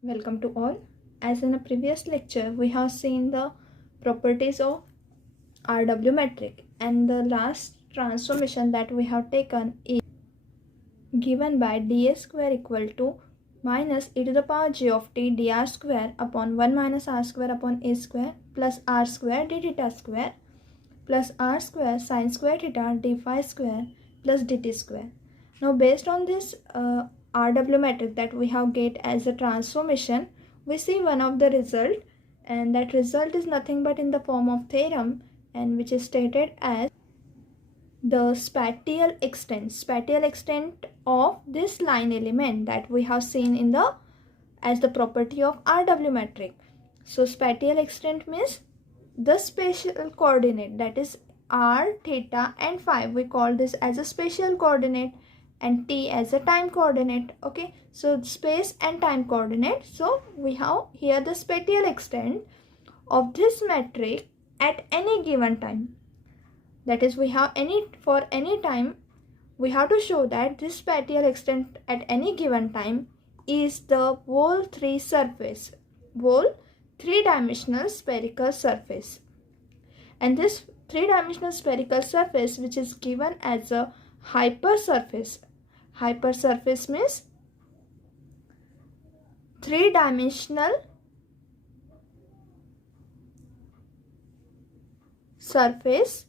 Welcome to all. As in a previous lecture, we have seen the properties of RW metric, and the last transformation that we have taken is given by dA square equal to minus e to the power j of t dr square upon 1 minus r square upon a square plus r square d theta square plus r square sine square theta d phi square plus dt square. Now based on this RW metric that we have get as a transformation, we see one of the result, and that result is nothing but in the form of theorem, and which is stated as the spatial extent of this line element that we have seen in the as the property of RW metric. So spatial extent means the spatial coordinate, that is r, theta and phi. We call this as a spatial coordinate and t as a time coordinate. Okay, so space and time coordinate. So we have here the spatial extent of this metric at any given time. That is, we have for any time, we have to show that this spatial extent at any given time is the whole three-dimensional spherical surface. And this three-dimensional spherical surface, which is given as a hypersurface. Hypersurface means three-dimensional surface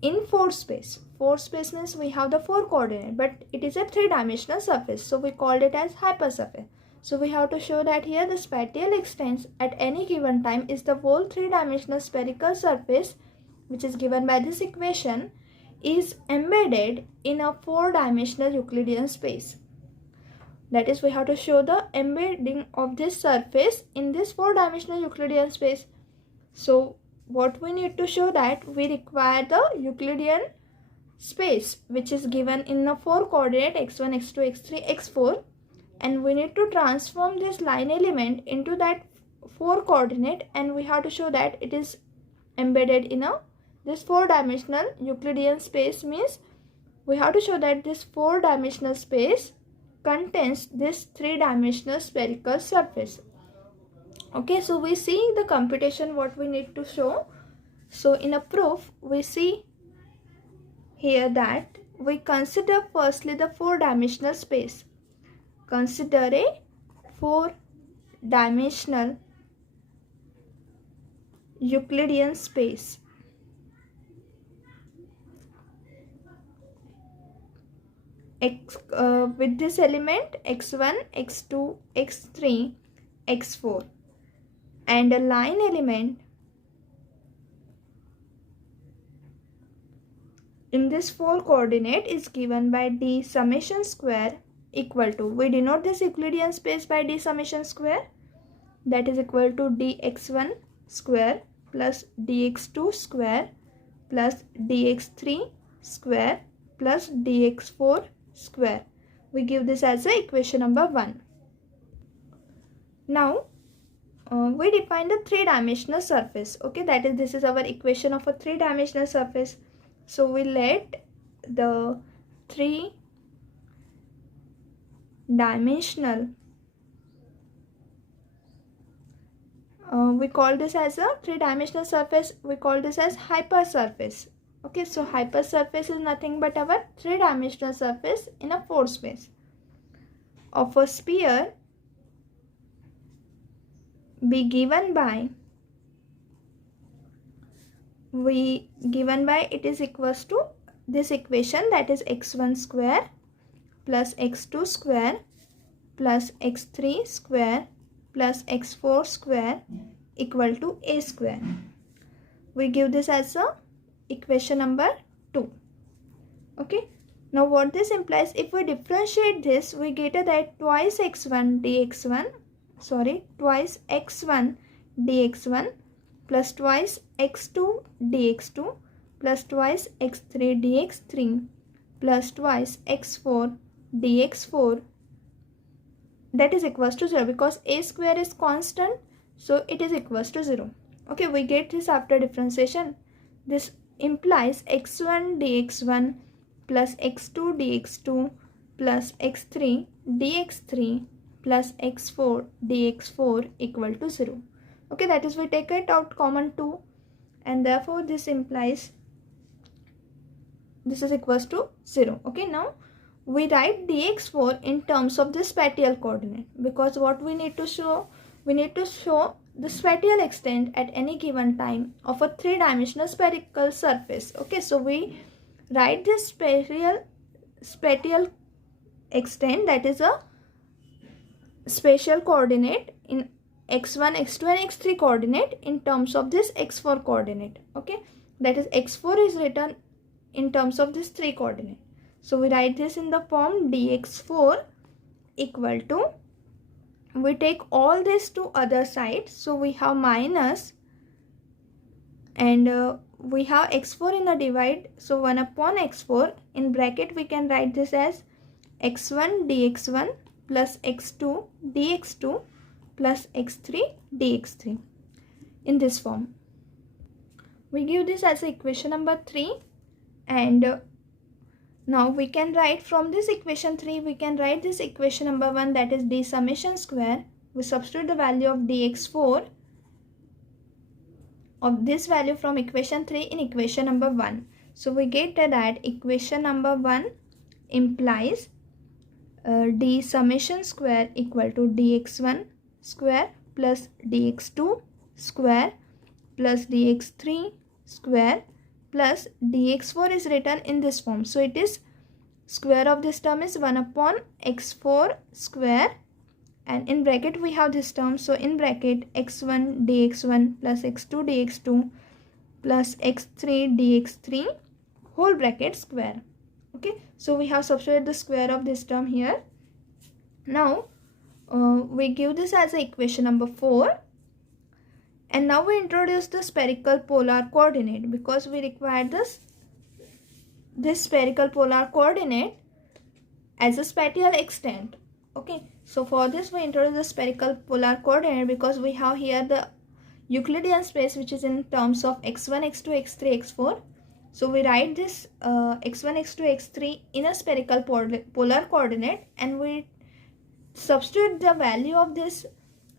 in 4 space. 4 space means we have the 4 coordinate, but it is a three-dimensional surface, so we called it as hypersurface. So we have to show that here the spatial extent at any given time is the whole three-dimensional spherical surface, which is given by this equation, is embedded in a 4-dimensional Euclidean space. That is, we have to show the embedding of this surface in this 4-dimensional Euclidean space. So what we need to show that we require the Euclidean space, which is given in a 4 coordinate x1, x2, x3, x4, and we need to transform this line element into that 4 coordinate, and we have to show that it is embedded in this 4-dimensional Euclidean space. Means we have to show that this 4-dimensional space contains this 3-dimensional spherical surface. Okay, so we see the computation what we need to show. So in a proof, we see here that we consider firstly the 4-dimensional space. Consider a 4-dimensional Euclidean space. With this element x1, x2, x3, x4, and a line element in this 4 coordinate is given by d summation square equal to, we denote this Euclidean space by d summation square, that is equal to dx1 square plus dx2 square plus dx3 square plus dx4 square. We give this as a equation number 1. Now we define the 3-dimensional surface. Okay, that is, this is our equation of a 3-dimensional surface. So we let the 3-dimensional, we call this as a 3-dimensional surface, we call this as hypersurface. Okay, so hypersurface is nothing but our 3-dimensional surface in a 4 space of a sphere be given by it is equals to this equation, that is x1 square plus x2 square plus x3 square plus x4 square equal to a square. We give this as a equation number 2. Okay, now what this implies, if we differentiate this, we get that twice x1 dx1 plus twice x2 dx2 plus twice x3 dx3 plus twice x4 dx4, that is equals to 0, because a square is constant, so it is equals to 0. Okay, we get this after differentiation. This implies x1 dx1 plus x2 dx2 plus x3 dx3 plus x4 dx4 equal to 0. Okay, that is we take it out common 2, and therefore this implies this is equals to 0. Okay, now we write dx4 in terms of the spatial coordinate, because what we need to show the spatial extent at any given time of a 3-dimensional spherical surface. Okay, so we write this spatial extent, that is a spatial coordinate in x1, x2 and x3 coordinate in terms of this x4 coordinate. Okay, that is x4 is written in terms of this 3 coordinate. So we write this in the form dx4 equal to, we take all this to other side, so we have minus, and we have x4 in the divide, so 1 upon x4 in bracket we can write this as x1 dx1 plus x2 dx2 plus x3 dx3 in this form. We give this as equation number 3, and now we can write from this equation 3, we can write this equation number 1, that is d summation square. We substitute the value of dx4 of this value from equation 3 in equation number 1. So we get that equation number 1 implies d summation square equal to dx1 square plus dx2 square plus dx3 square plus dx4 is written in this form. So it is square of this term is 1 upon x4 square, and in bracket we have this term, so in bracket x1 dx1 plus x2 dx2 plus x3 dx3 whole bracket square. Okay, so we have substituted the square of this term here. Now we give this as a equation number 4, and now we introduce the spherical polar coordinate, because we require this spherical polar coordinate as a spatial extent. Okay, so for this we introduce the spherical polar coordinate because we have here the Euclidean space which is in terms of x1, x2, x3, x4. So we write this x1, x2, x3 in a spherical polar coordinate, and we substitute the value of this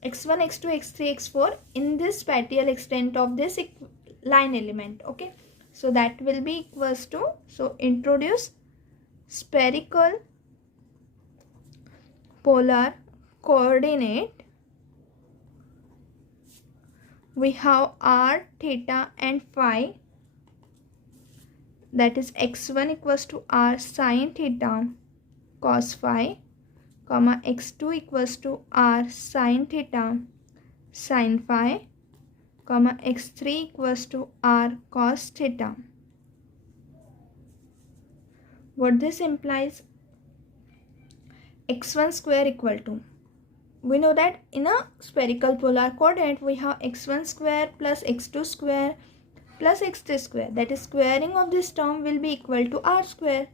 x1, x2, x3, x4 in this spatial extent of this line element. Okay, so that will be equals to, so introduce spherical polar coordinate. We have r, theta and phi, that is x1 equals to r sin theta cos phi, comma x2 equals to r sin theta sin phi, comma x3 equals to r cos theta. What this implies, x1 square equal to, we know that in a spherical polar coordinate we have x1 square plus x2 square plus x3 square, that is squaring of this term will be equal to r square.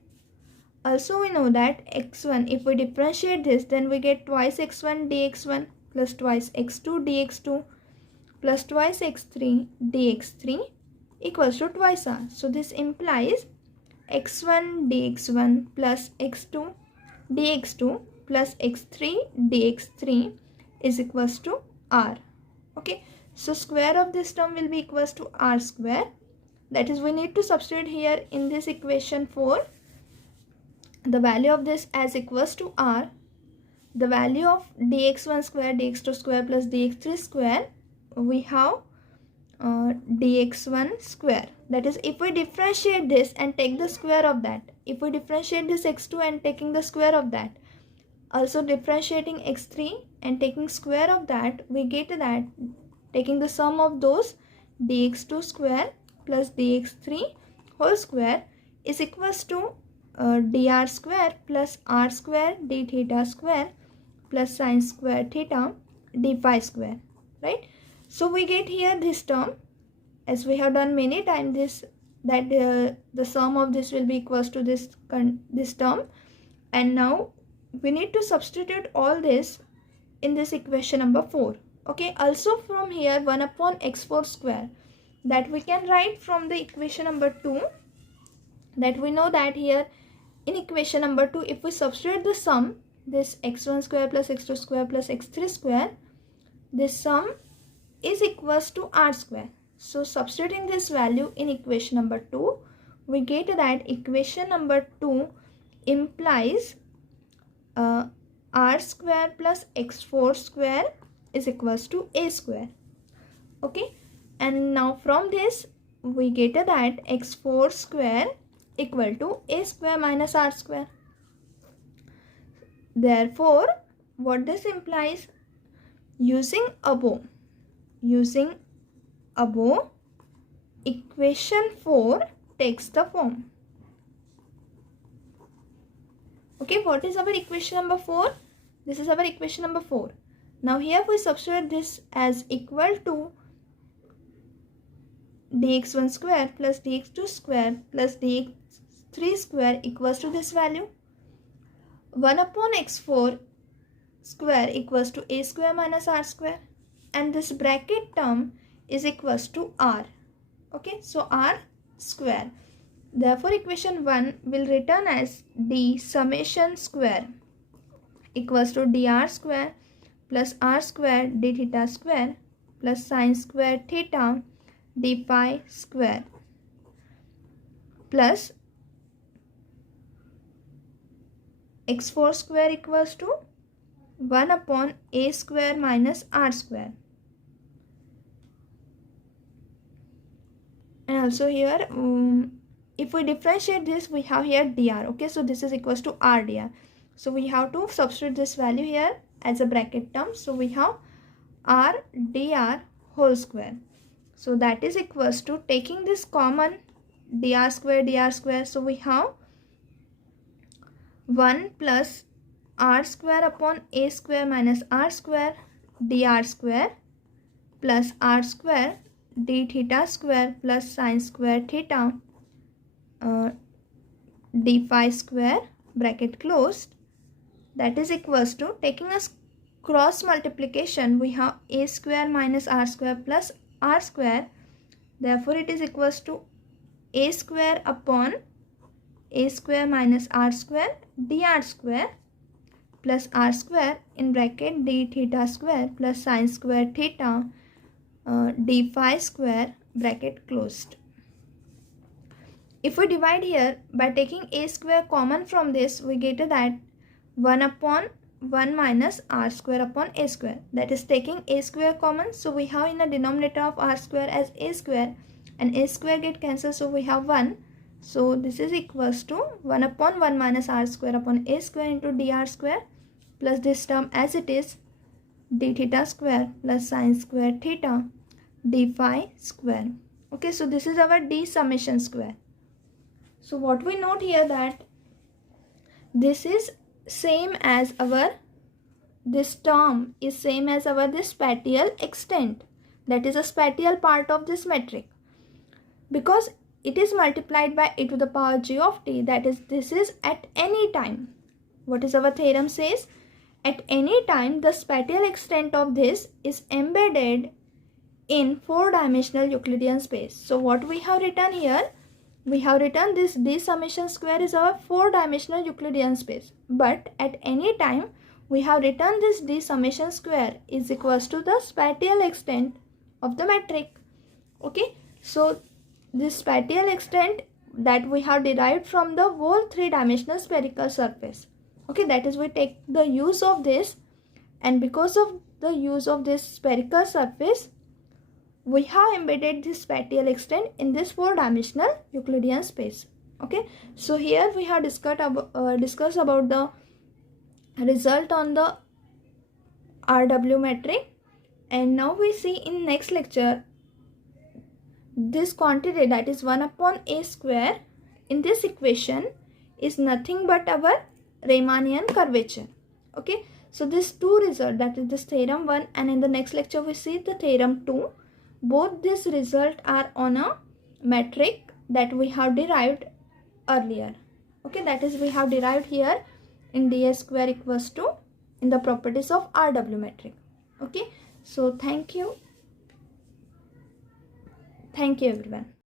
Also we know that x1, if we differentiate this, then we get twice x1 dx1 plus twice x2 dx2 plus twice x3 dx3 equals to twice r. So this implies x1 dx1 plus x2 dx2 plus x3 dx3 is equals to r. Okay, so square of this term will be equals to r square, that is we need to substitute here in this equation 4 the value of this as equals to r. The value of dx1 square, dx2 square plus dx3 square, we have dx1 square, that is if we differentiate this and take the square of that, if we differentiate this x2 and taking the square of that, also differentiating x3 and taking square of that, we get that taking the sum of those dx2 square plus dx3 whole square is equals to dr square plus r square d theta square plus sin square theta d phi square, right? So we get here this term, as we have done many times, this that the sum of this will be equals to this term, and now we need to substitute all this in this equation number 4. Okay, also from here 1 upon x4 square, that we can write from the equation number 2, that we know that here in equation number 2 if we substitute the sum this x1 square plus x2 square plus x3 square, this sum is equals to r square. So substituting this value in equation number 2, we get that equation number 2 implies r square plus x4 square is equals to a square. Okay, and now from this we get that x4 square equal to a square minus r square. Therefore, what this implies, using above, equation 4 takes the form. Okay, what is our equation number 4? This is our equation number 4. Now here we substitute this as equal to dx1 square plus dx2 square plus dx3 square equals to this value. 1 upon x4 square equals to a square minus r square, and this bracket term is equals to r. Okay, so r square. Therefore, equation 1 will return as d summation square equals to dr square plus r square d theta square plus sine square theta d phi square plus x4 square equals to 1 upon a square minus r square. And also here, if we differentiate this, we have here dr. Okay, so this is equals to r dr. So we have to substitute this value here as a bracket term. So we have r dr whole square. So that is equals to, taking this common dr square. So we have 1 plus r square upon a square minus r square dr square plus r square d theta square plus sine square theta d phi square bracket closed. That is equals to, taking a cross multiplication, we have a square minus r square plus r square. Therefore it is equals to a square upon a square minus r square dr square plus r square in bracket d theta square plus sine square theta d phi square bracket closed. If we divide here by taking a square common from this, we get that 1 upon 1 minus r square upon a square, that is taking a square common. So we have in the denominator of r square as a square, and a square get cancelled, so we have 1. So this is equals to 1 upon 1 minus r square upon a square into dr square plus this term as it is d theta square plus sine square theta d phi square. Okay, so this is our d summation square. So what we note here, that this is same as our, this term is same as our this spatial extent, that is a spatial part of this metric, because it is multiplied by e to the power j of t, that is, this is at any time. What is our theorem says? At any time the spatial extent of this is embedded in 4-dimensional Euclidean space. So what we have written here, we have written this d summation square is our 4-dimensional Euclidean space, but at any time we have written this d summation square is equals to the spatial extent of the metric. Okay, so this spatial extent that we have derived from the whole 3-dimensional spherical surface. Okay, that is, we take the use of this, and because of the use of this spherical surface, we have embedded this spatial extent in this 4-dimensional Euclidean space. Okay, so here we have discussed about the result on the RW metric, and now we see in next lecture this quantity, that is 1 upon a square in this equation, is nothing but our Riemannian curvature. Okay, so these two results, that is this theorem 1, and in the next lecture we see the theorem 2. Both these results are on a metric that we have derived earlier. Okay, that is, we have derived here in ds square equals to in the properties of RW metric. Okay, so thank you everyone.